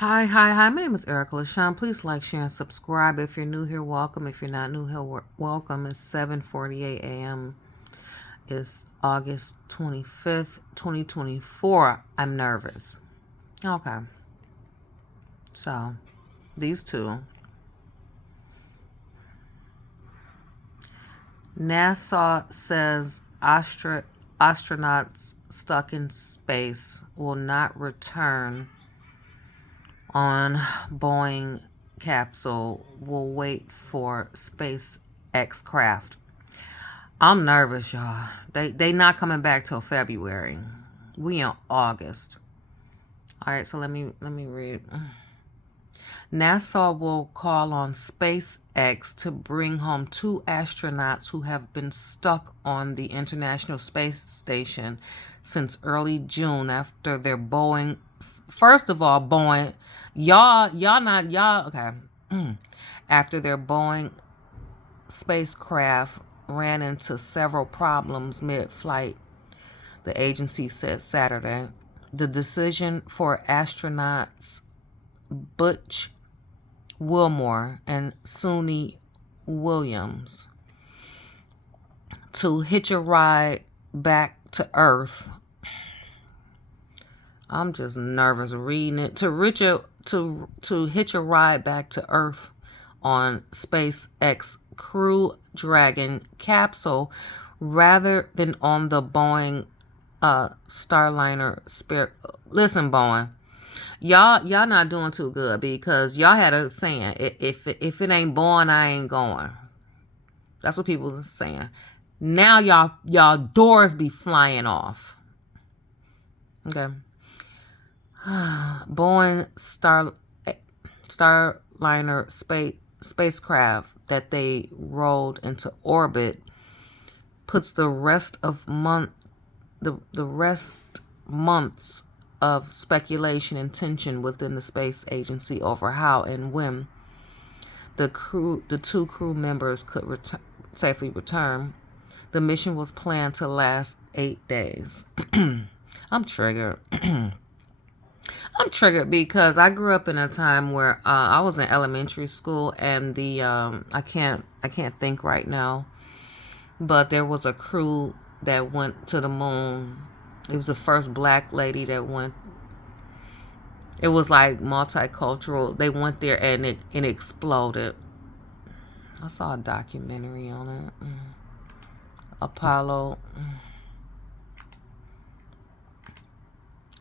Hi. My name is Erica LaShawn. Please like, share, and subscribe. If you're new here, welcome. If you're not new here, welcome. It's 7:48 a.m. It's August 25th, 2024. I'm nervous. Okay. So, these two. NASA says astronauts stuck in space will not return on Boeing capsule will wait for SpaceX craft. I'm nervous, y'all. They not coming back till February. We in August. All right, so let me read. NASA will call on SpaceX to bring home two astronauts who have been stuck on the International Space Station since early June after their Boeing. First of all, Boeing, y'all not y'all okay. After their Boeing spacecraft ran into several problems mid-flight, the agency said Saturday. The decision for astronauts Butch Wilmore and Suni Williams to hitch a ride back to Earth. I'm just nervous reading it. To hitch a ride back to Earth on SpaceX Crew Dragon capsule rather than on the Boeing Starliner Spirit. Listen, Boeing, y'all not doing too good because y'all had a saying, if it ain't born, I ain't going. That's what people are saying. Now y'all doors be flying off. Okay. Boeing Starliner spacecraft that they rolled into orbit puts the rest months of speculation and tension within the space agency over how and when the two crew members could safely return. The mission was planned to last 8 days. I'm triggered. I'm triggered because I grew up in a time where I was in elementary school, and the I can't think right now, but there was a crew that went to the moon. It was the first black lady that went. It was like multicultural. They went there and it exploded. I saw a documentary on it. Apollo.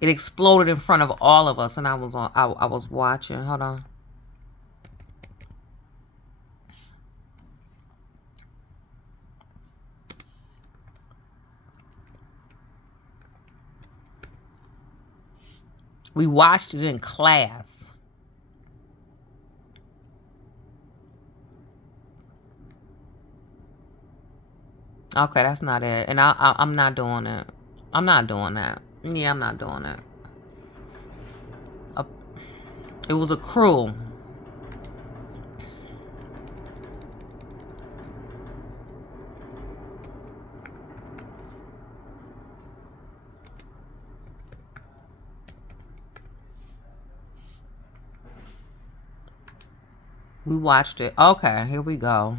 It exploded in front of all of us, and I was watching. Hold on. We watched it in class. Okay, that's not it. And I'm not doing it. I'm not doing that. Yeah, I'm not doing it. It was a crew. We watched it. Okay, here we go.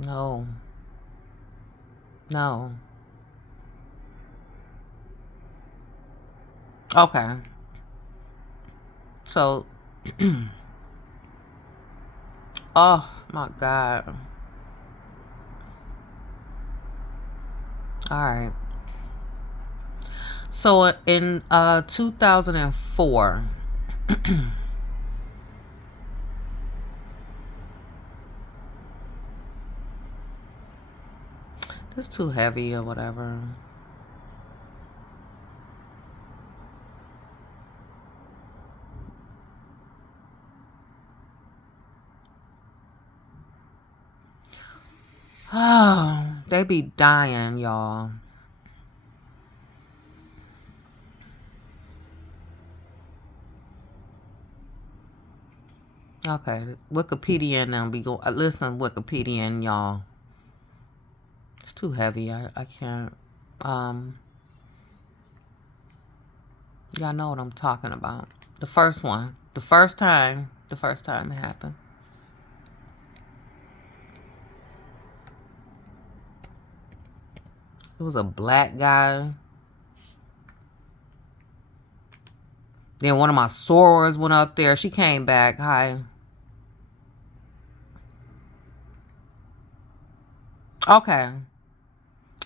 No. No. Okay. So, oh my God. All right. So in 2004, it's too heavy or whatever. Oh, they be dying, y'all. Okay, Wikipedia and them be going. Listen, Wikipedia and y'all. It's too heavy. I can't. Y'all know what I'm talking about. The first one. The first time it happened. It was a black guy. Then one of my sorors went up there. She came back. Hi. Okay.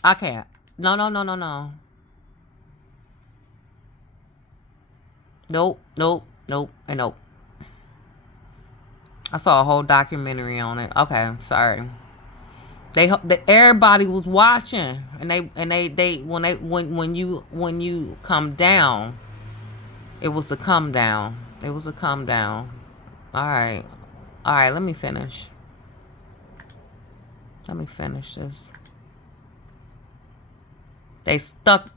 I can't. No. Nope. And nope. I saw a whole documentary on it. Okay, sorry. Everybody was watching, and when you come down, it was to come down. It was a come down. All right. Let me finish. Let me finish this. They stuck.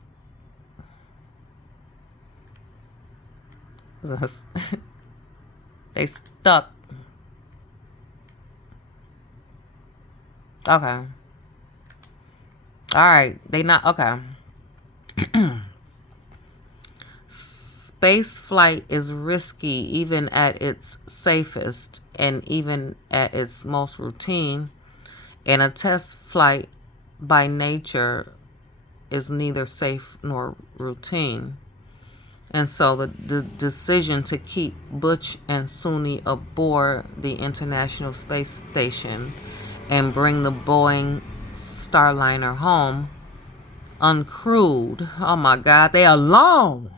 They stuck. Okay. All right. They not okay. Space flight is risky even at its safest and even at its most routine. And a test flight by nature is neither safe nor routine. And so the decision to keep Butch and Suni aboard the International Space Station and bring the Boeing Starliner home uncrewed. Oh my God, they alone.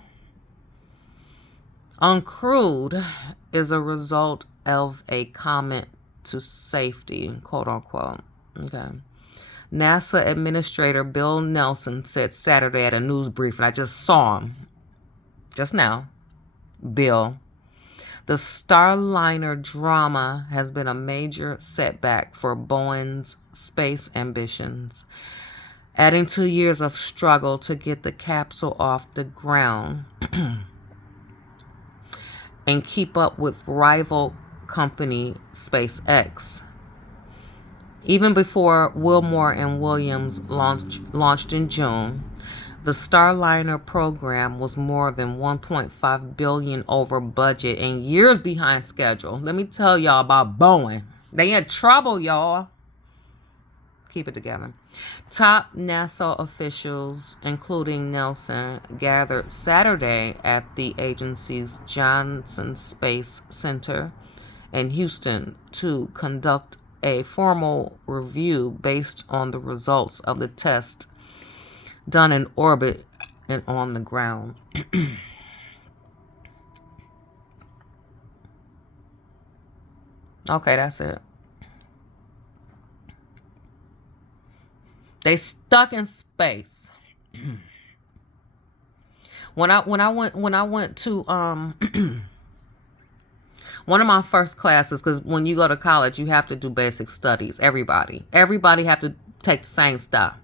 Uncrewed is a result of a comment to safety, quote unquote. Okay. NASA Administrator Bill Nelson said Saturday at a news briefing. I just saw him just now. Bill. The Starliner drama has been a major setback for Boeing's space ambitions, adding 2 years of struggle to get the capsule off the ground and keep up with rival company SpaceX. Even before Wilmore and Williams launched in June, the Starliner program was more than $1.5 billion over budget and years behind schedule. Let me tell y'all about Boeing. They in trouble, y'all. Keep it together. Top NASA officials, including Nelson, gathered Saturday at the agency's Johnson Space Center in Houston to conduct a formal review based on the results of the test done in orbit and on the ground. Okay, that's it. They stuck in space. When I went to one of my first classes, because when you go to college, you have to do basic studies. Everybody have to take the same stuff.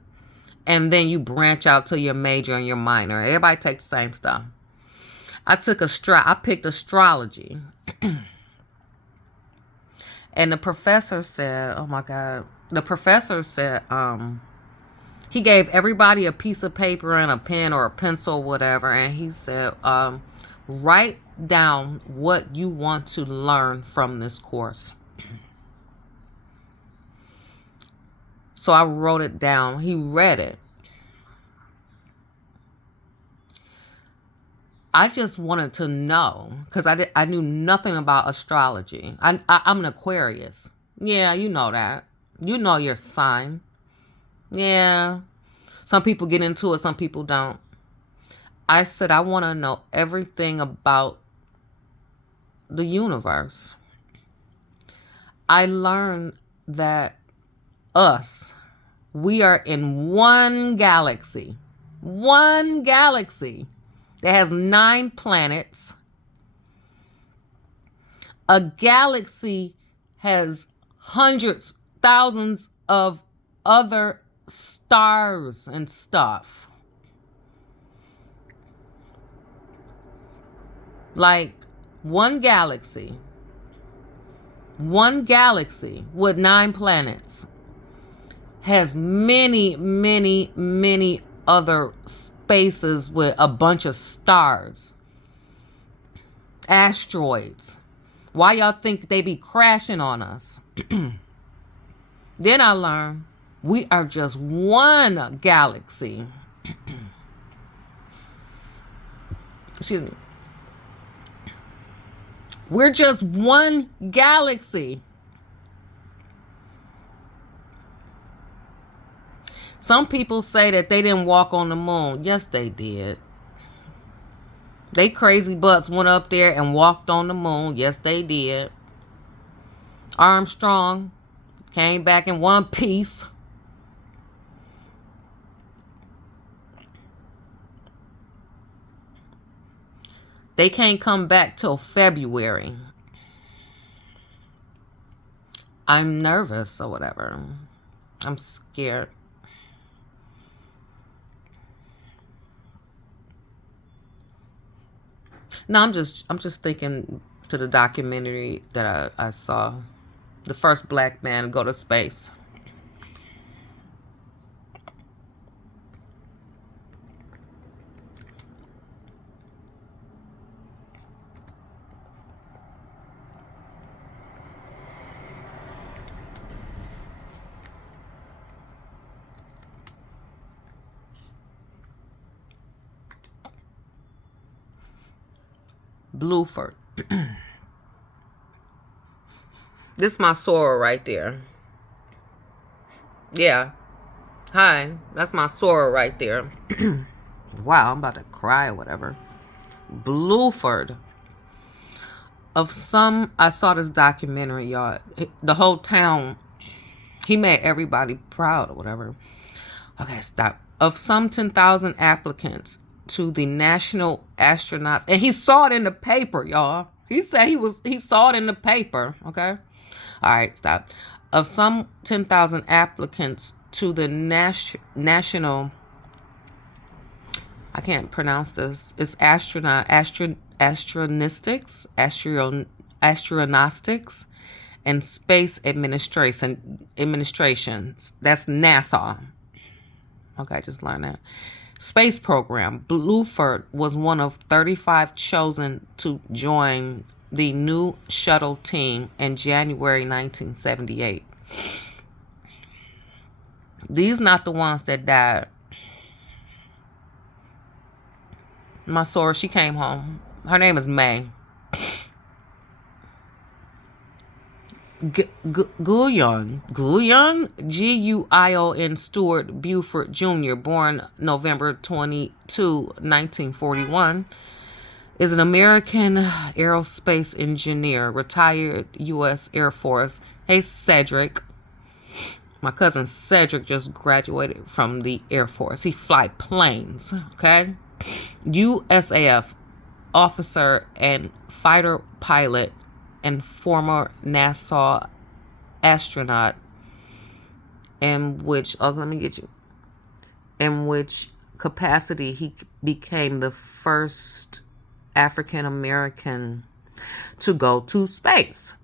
And then you branch out to your major and your minor. Everybody takes the same stuff. I picked astrology. And the professor said, oh my God, he gave everybody a piece of paper and a pen or a pencil, whatever. And he said, write down what you want to learn from this course. So I wrote it down. He read it. I just wanted to know, because I knew nothing about astrology. I'm an Aquarius. Yeah, you know that. You know your sign. Yeah. Some people get into it, some people don't. I said I want to know everything about the universe. I learned that we are in one galaxy that has 9 planets. A galaxy has hundreds, thousands of other stars and stuff. Like one galaxy with 9 planets has many, many, many other spaces with a bunch of stars. asteroids? Why y'all think they be crashing on us? Then I learned we are just one galaxy. Excuse me. We're just one galaxy. Some people say that they didn't walk on the moon. Yes, they did. They crazy butts went up there and walked on the moon. Yes, they did. Armstrong came back in one piece. They can't come back till February. I'm nervous or whatever. I'm scared. No, I'm just thinking to the documentary that I saw. The first black man to go to space. Bluford. This is my Sora right there. Yeah. Hi. That's my Sora right there. Wow, I'm about to cry or whatever. Bluford. I saw this documentary, y'all. The whole town, he made everybody proud or whatever. Okay, stop. Of some 10,000 applicants to the National Astronauts, and he saw it in the paper, y'all. He said he saw it in the paper, okay? All right, stop. Of some 10,000 applicants to the national, I can't pronounce this. It's astronautics, and space administrations. That's NASA. Okay, just learned that. Space program. Bluford was one of 35 chosen to join the new shuttle team in January 1978. These not the ones that died. My source, she came home. Her name is May. Guion, Guion Stuart Buford Jr., born November 22, 1941, is an American aerospace engineer, retired U.S. Air Force. Hey, Cedric. My cousin Cedric just graduated from the Air Force. He fly planes, okay? USAF officer and fighter pilot and former NASA astronaut, in which capacity he became the first African American to go to space.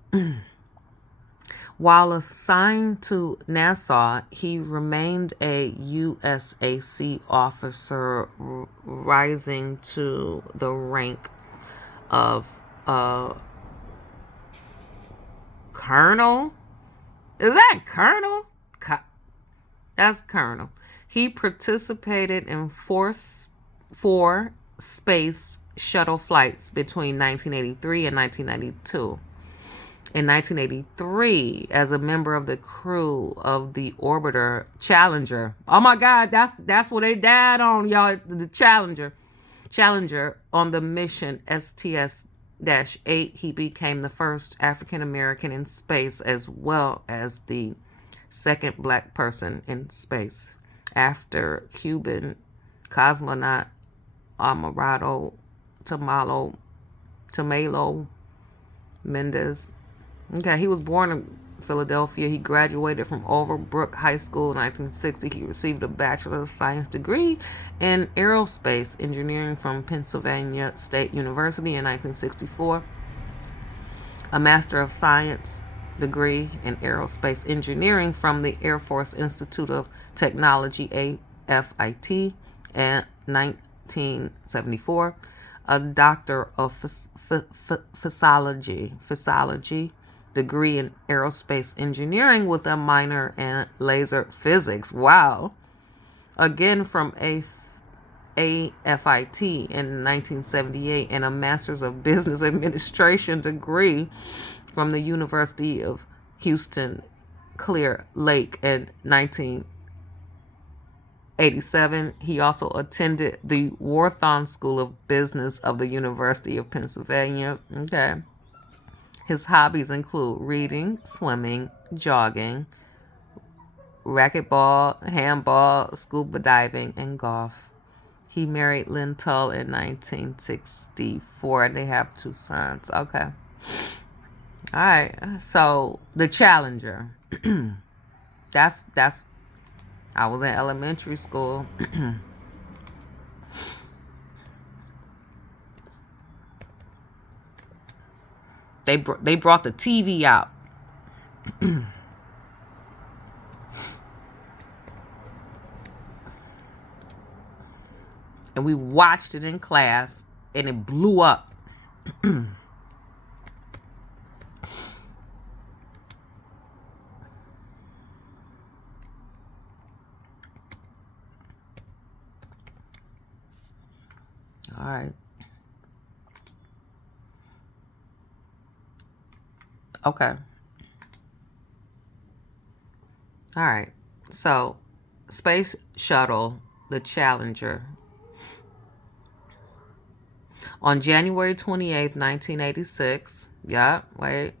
While assigned to NASA, he remained a USAC officer, rising to the rank of Colonel? Is that Colonel? That's Colonel. He participated in four space shuttle flights between 1983 and 1992. In 1983, as a member of the crew of the orbiter Challenger. Oh my God, that's what they died on, y'all. The Challenger on the mission STS-8, he became the first African American in space, as well as the second black person in space, after Cuban cosmonaut Amarado Tamalo Mendez. Okay, he was born in Philadelphia. He graduated from Overbrook High School in 1960. He received a Bachelor of Science degree in aerospace engineering from Pennsylvania State University in 1964. A Master of Science degree in aerospace engineering from the Air Force Institute of Technology, AFIT, in 1974. a doctor of physiology degree in aerospace engineering with a minor in laser physics. Wow. Again from AFIT in 1978, and a Master's of Business Administration degree from the University of Houston Clear Lake in 1987. He also attended the Wharton School of Business of the University of Pennsylvania. Okay. His hobbies include reading, swimming, jogging, racquetball, handball, scuba diving, and golf. He married Lynn Tull in 1964, and they have 2 sons. Okay. All right. So the Challenger. that's I was in elementary school. They brought the TV out. And we watched it in class, and it blew up. All right. Okay. All right. So, Space Shuttle, the Challenger. On January 28th, 1986. Yeah, wait.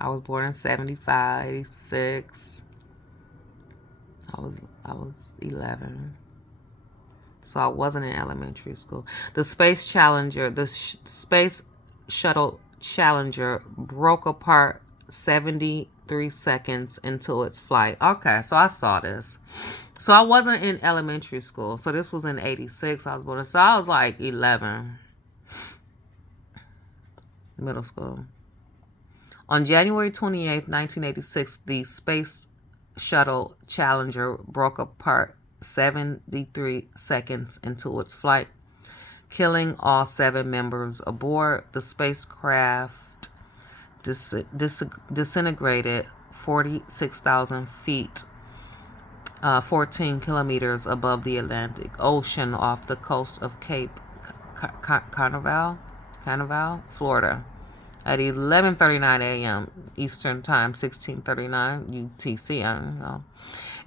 I was born in 75, 86. I was 11. So I wasn't in elementary school. The Space Challenger, the Space Shuttle Challenger broke apart 73 seconds into its flight. Okay, so I saw this. So I wasn't in elementary school. So this was in 86. I was born. So I was like 11. Middle school. On January 28th, 1986, the Space Shuttle Challenger broke apart 73 seconds into its flight, killing all 7 members aboard. The spacecraft disintegrated 46,000 feet, 14 kilometers above the Atlantic Ocean off the coast of Cape Canaveral, Florida, at 11:39 a.m. Eastern Time, 16:39 UTC. I don't know.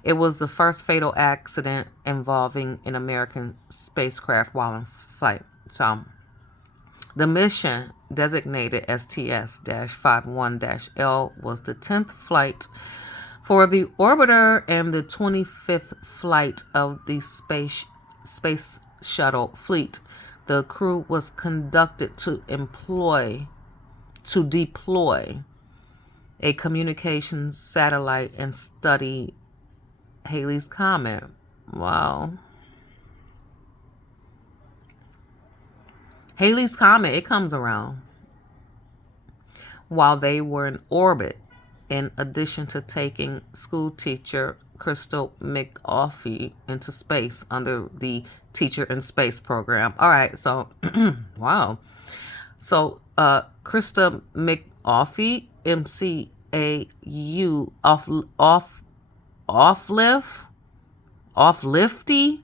It was the first fatal accident involving an American spacecraft while in flight. So, the mission, designated STS-51-L, was the 10th flight for the orbiter and the 25th flight of the space shuttle fleet. The crew was conducted to deploy a communications satellite and study Halley's Comet. Wow. Halley's Comet, it comes around while they were in orbit, in addition to taking school teacher Crystal McAfee into space under the Teacher in Space program. All right, so, wow. So, Krista McAfee, MCAU, Offlifty,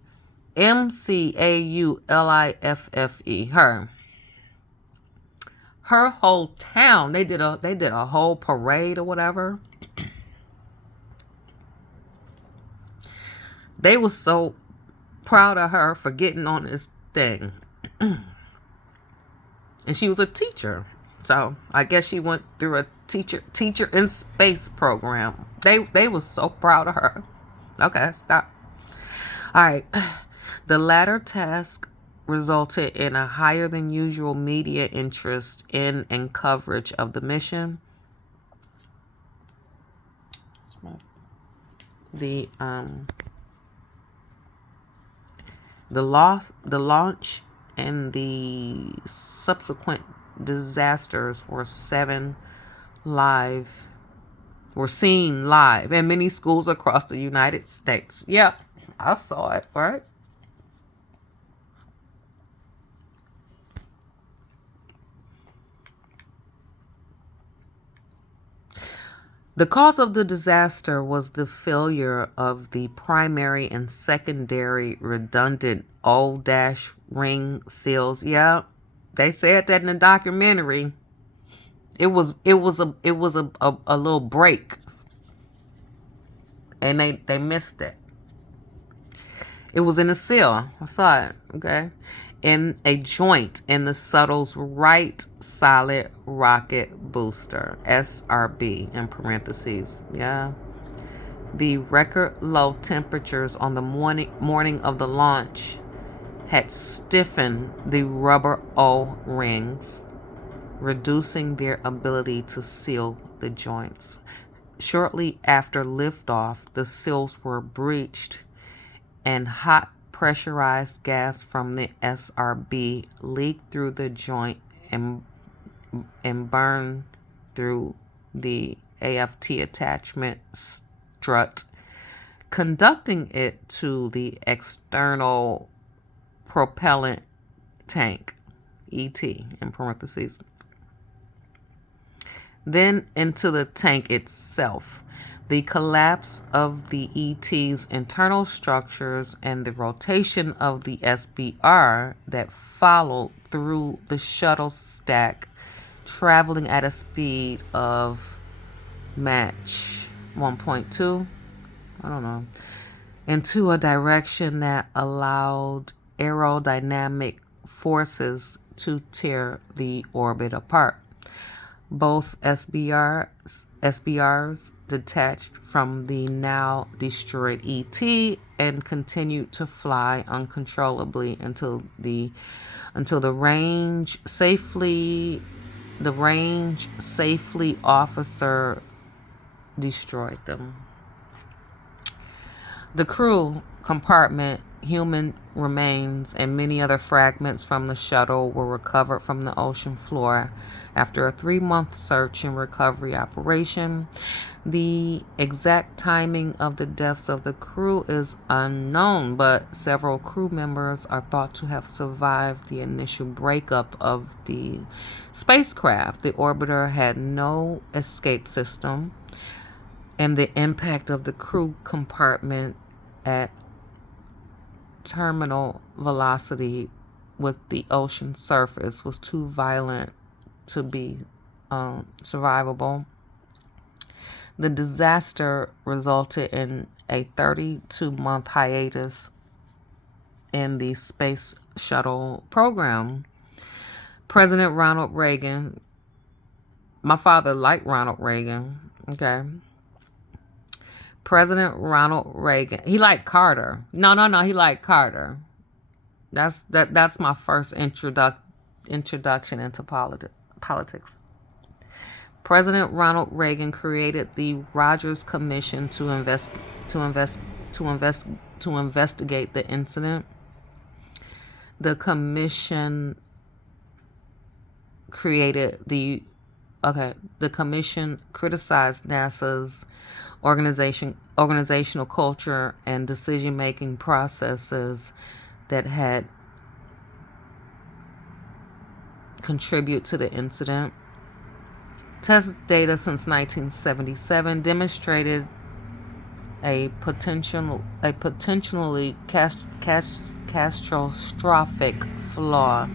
MCAULIFFE. Her whole town, they did a whole parade or whatever. They was so proud of her for getting on this thing. And she was a teacher. So I guess she went through a teacher in space program. They was so proud of her. Okay, stop. All right. The latter task resulted in a higher than usual media interest in and coverage of the mission. The launch and the subsequent disasters were seen live in many schools across the United States. Yep, I saw it, right? The cause of the disaster was the failure of the primary and secondary redundant O-ring seals. Yeah, they said that in the documentary. It was a little break, and they missed it. It was in a seal. I saw it. Okay, in a joint in the shuttle's right solid rocket booster (SRB) in parentheses. Yeah. The record low temperatures on the morning of the launch had stiffened the rubber O-rings, reducing their ability to seal the joints. Shortly after liftoff, the seals were breached and hot pressurized gas from the SRB leaked through the joint and burned through the aft attachment strut, conducting it to the external propellant tank, ET, in parentheses, then into the tank itself. The collapse of the ET's internal structures and the rotation of the SBR that followed through the shuttle stack, traveling at a speed of Mach 1.2, I don't know, into a direction that allowed aerodynamic forces to tear the orbit apart. Both SBRs detached from the now destroyed ET and continued to fly uncontrollably until the range safely officer destroyed them. The crew compartment, human remains, and many other fragments from the shuttle were recovered from the ocean floor after a 3-month search and recovery operation. The exact timing of the deaths of the crew is unknown, but several crew members are thought to have survived the initial breakup of the spacecraft. The orbiter had no escape system, and the impact of the crew compartment at terminal velocity with the ocean surface was too violent to be survivable. The disaster resulted in a 32-month hiatus in the space shuttle program. President Ronald Reagan, my father liked Ronald Reagan, okay? President Ronald Reagan, he liked Carter. No, he liked Carter. That's my first introduction into politics. President Ronald Reagan created the Rogers Commission to investigate the incident. The commission criticized NASA's organizational culture and decision-making processes that had contributed to the incident. Test data since 1977 demonstrated a potentially catastrophic flaw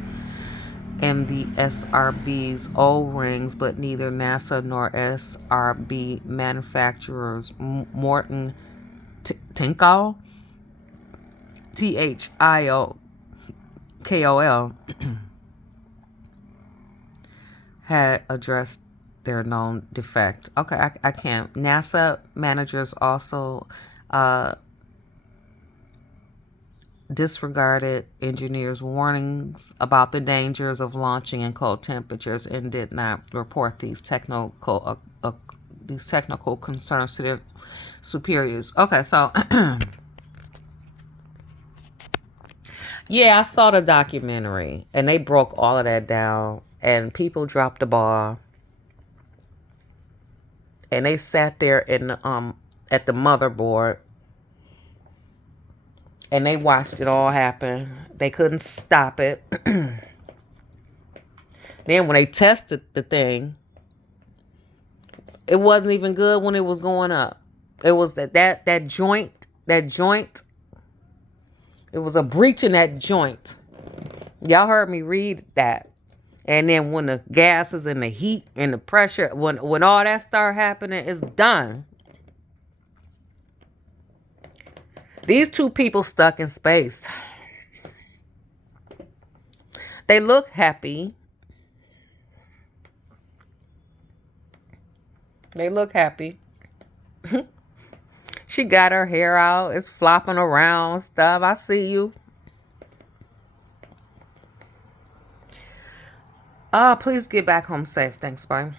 in the SRB's O-rings, but neither NASA nor SRB manufacturers Morton Thinkol, THIOKOL, had addressed their known defect. Okay, I can't. NASA managers also disregarded engineers' warnings about the dangers of launching in cold temperatures and did not report these technical concerns to their superiors. Okay, so yeah, I saw the documentary and they broke all of that down and people dropped the ball and they sat there in the, at the motherboard and they watched it all happen. They couldn't stop it. Then when they tested the thing, It wasn't even good when it was going up. It was that joint. It was a breach in that joint. Y'all heard me read that. And then when the gases and the heat and the pressure, when all that start happening, it's done. These two people stuck in space. They look happy. They look happy. She got her hair out. It's flopping around stuff. I see you. Please get back home safe. Thanks, bye.